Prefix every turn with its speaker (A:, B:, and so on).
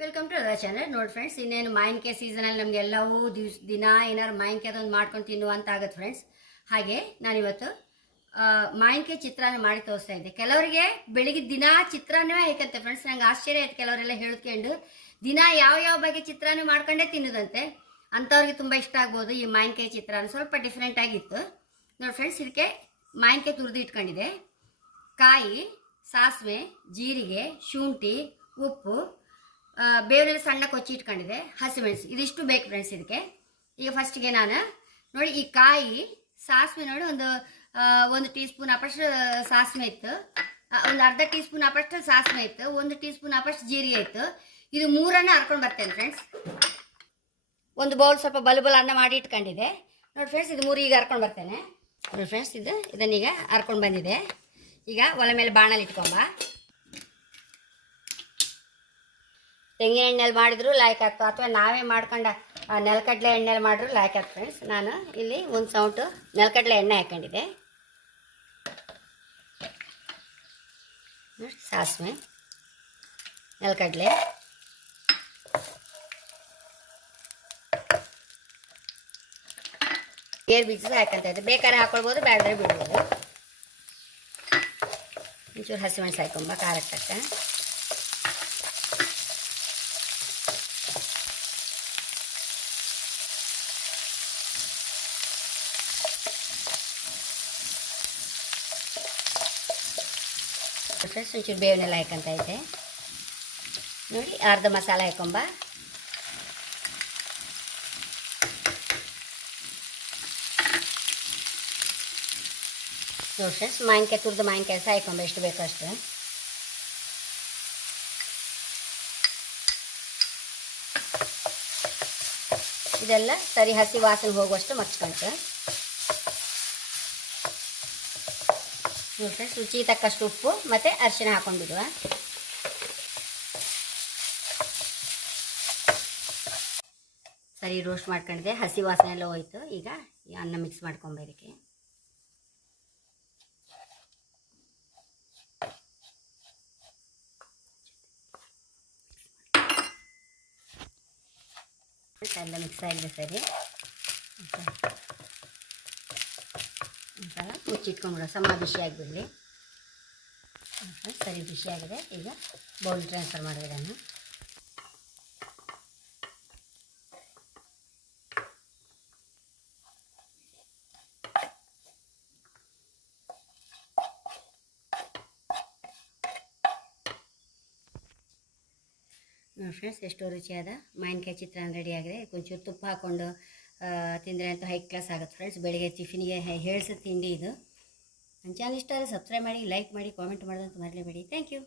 A: Welcome to ಅದ channel ನೋಡಿ friends ಇನ್ನೇನು ಮಾವಿನಕಾಯಿ ಸೀಸನಲ್ಲಿ ನಮಗೆ ಎಲ್ಲವೂ ದಿವ್ಸ, ದಿನ ಏನಾದ್ರು ಮಾವಿನಕಾಯಿ ಅದೊಂದು ಮಾಡ್ಕೊಂಡು ತಿನ್ನುವಂತ ಆಗುತ್ತೆ ಫ್ರೆಂಡ್ಸ್ ಹಾಗೆ ನಾನಿವತ್ತು ಇವತ್ತು ಮಾವಿನಕಾಯಿ ಚಿತ್ರಾನ್ನ ಮಾಡಿ ತೋರಿಸ್ತಾ ಇದ್ದೆ. ಕೆಲವರಿಗೆ ಬೆಳಿಗ್ಗೆ ದಿನ ಚಿತ್ರಾನ್ನವೇ ಐತಂತೆ ಫ್ರೆಂಡ್ಸ್ ನಂಗೆ ಆಶ್ಚರ್ಯ ಆಯ್ತು ಕೆಲವರೆಲ್ಲ ಹೇಳ್ಕೊಂಡು ದಿನ ಯಾವ ಯಾವ ಬಗೆ ಚಿತ್ರಾನ್ನ ಮಾಡ್ಕೊಂಡೇ ತಿನ್ನೋದಂತೆ. ಅಂಥವ್ರಿಗೆ ತುಂಬ ಇಷ್ಟ ಆಗ್ಬೋದು ಈ ಮಾವಿನಕಾಯಿ ಚಿತ್ರಾನ್ನ. ಸ್ವಲ್ಪ ಡಿಫ್ರೆಂಟ್ ಆಗಿತ್ತು. ನೋಡಿ ಫ್ರೆಂಡ್ಸ್ ಇದಕ್ಕೆ ಮಾವಿನಕಾಯಿ ತುರಿದು ಇಟ್ಕೊಂಡಿದೆ ಕಾಯಿ, ಸಾಸಿವೆ, ಜೀರಿಗೆ, ಶುಂಠಿ, ಉಪ್ಪು ಬೇವಿನಲ್ಲಿ ಸಣ್ಣ ಕೊಚ್ಚಿ ಇಟ್ಕೊಂಡಿದೆ. ಹಸಿಮೆಣಸು ಇದಿಷ್ಟು ಬೇಕು ಫ್ರೆಂಡ್ಸ್ ಇದಕ್ಕೆ ಈಗ ಫಸ್ಟಿಗೆ ನಾನು ನೋಡಿ ಈ ಕಾಯಿ, ಸಾಸಿವೆ ನೋಡಿ ಒಂದು ಒಂದು ಟೀ ಸ್ಪೂನ್ ಅಪಷ್ಟು ಸಾಸಿವೆ ಇತ್ತು. ಒಂದು ಅರ್ಧ ಟೀ ಸ್ಪೂನ್ ಅಪಷ್ಟು ಸಾಸಿವೆ ಇತ್ತು. ಒಂದು ಟೀ ಸ್ಪೂನ್ ಅಪಷ್ಟು ಜೀರಿಗೆ ಇತ್ತು. ಇದು ಮೂರನ್ನು ಹರ್ಕೊಂಡು ಬರ್ತೇನೆ ಫ್ರೆಂಡ್ಸ್ ಒಂದು ಬೌಲ್ ಸ್ವಲ್ಪ ಬಲು ಅನ್ನ ಮಾಡಿ ಇಟ್ಕೊಂಡಿದೆ. ನೋಡಿ ಫ್ರೆಂಡ್ಸ್ ಇದು ಮೂರು ಈಗ ಹರ್ಕೊಂಡು ಬರ್ತೇನೆ. ನೋಡಿ ಫ್ರೆಂಡ್ಸ್ ಇದು ಇದನ್ನೀಗ ಹರ್ಕೊಂಡು ಬಂದಿದೆ. ಈಗ ಒಲೆ ಮೇಲೆ ಬಾಣಲ್ಲಿ ಇಟ್ಕೊಂಬ. ತೆಂಗಿನ ಎಣ್ಣೆಲಿ ಮಾಡಿದ್ರು ಲಾಯ್ಕ್ ಆಗ್ತು ಅಥವಾ ನಾವೇ ಮಾಡ್ಕೊಂಡ ನೆಲಕಡಲೆ ಎಣ್ಣೆಲಿ ಮಾಡಿದ್ರು ಲಾಯ್ಕ್ ಆಗ್ತು ಫ್ರೆಂಡ್ಸ್ ನಾನು ಇಲ್ಲಿ ಒಂದು ಸೌಂಟು ನೆಲಕಡಲೆ ಎಣ್ಣೆ ಹಾಕೊಂಡಿದ್ದೆ. ಸಾಸಿವೆ, ನೆಲಕಡಲೆ. ಏರ್ ಬೀಜ ಹಾಕಂತ ಇದೆ ಬೇಕಾದ್ರೆ ಹಾಕೊಳ್ಬೋದು ಬೇಡದ್ರೆ ಬಿಡ್ಬೋದು. ಒಂಚೂರು ಹಸಿಮೆಣಸು ಹಾಕೊಂಬ ಖಾರಕ್ಕೆ ಫ್ರೆಂಡ್ಸ್ ಒಂಚೂರು ಬೇವಿನೆಲ್ಲ ಹಾಕೊಂತ ಐತೆ. ನೋಡಿ, ಅರ್ಧ ಮಸಾಲೆ ಹಾಕೊಂಬ. ನೋಡಿ ಫ್ರೆಂಡ್ಸ್ ಮಾವಿನಕಾಯಿ ತುರಿದು ಮಾವಿನಕಾಯಿ ಸಹ ಹಾಕೊಂಬ, ಎಷ್ಟು ಬೇಕೋ ಅಷ್ಟು. ಇದೆಲ್ಲ ಸರಿ ಹಸಿ ವಾಸನೆ ಹೋಗುವಷ್ಟು ಮಚ್ಕೊಂತ ನೋಡಿ ಫ್ರೆಂಡ್ಸ್ ರುಚಿ ತಕ್ಕಷ್ಟು ಉಪ್ಪು ಮತ್ತು ಅರಿಶಿನ ಹಾಕೊಂಡಿದ್ವ ಸರಿ ರೋಸ್ಟ್ ಮಾಡ್ಕೊಂಡಿದೆ ಹಸಿ ವಾಸನೆ ಎಲ್ಲ ಹೋಯ್ತು. ಈಗ ಅನ್ನ ಮಿಕ್ಸ್ ಮಾಡ್ಕೊಂಬ ಇದಕ್ಕೆ. ಎಲ್ಲ ಮಿಕ್ಸ್ ಆಗಿದೆ ಸರಿ. ಒಂದ್ಸಲ ಮುಚ್ಚಿಟ್ಕೊಂಡ್ಬಿಡೋ ಸಮ ಬಿಸಿ ಆಗಿಬಿಡಲಿ. ಸರಿ, ಬಿಸಿ ಆಗಿದೆ. ಈಗ ಬೌಲ್ ಟ್ರಾನ್ಸ್ಫರ್ ಮಾಡಿಬಿಡೋಣ. ನೋಡಿ ಫ್ರೆಂಡ್ಸ್ ಎಷ್ಟೋ ರುಚಿಯಾದ ಮಾವಿನಕಾಯಿ ಚಿತ್ರಾನ್ನ ರೆಡಿ ಆಗಿದೆ. ಒಂಚೂರು ತುಪ್ಪ ಹಾಕ್ಕೊಂಡು ತಿಂದರೆ ಅಂತೂ ಹೈ ಕ್ಲಾಸ್ ಆಗುತ್ತೆ ಫ್ರೆಂಡ್ಸ್ ಬೆಳಿಗ್ಗೆ ಟಿಫಿನ್ಗೆ ಹೇಳ್ಸೋ ತಿಂಡಿ ಇದು. ನನ್ನ ಚಾನಲ್ ಇಷ್ಟ ಆದರೆ ಸಬ್ಸ್ಕ್ರೈಬ್ ಮಾಡಿ ಲೈಕ್ ಮಾಡಿ ಕಾಮೆಂಟ್ ಮಾಡೋದಂತ ಮರಲೇಬೇಡಿ. Thank you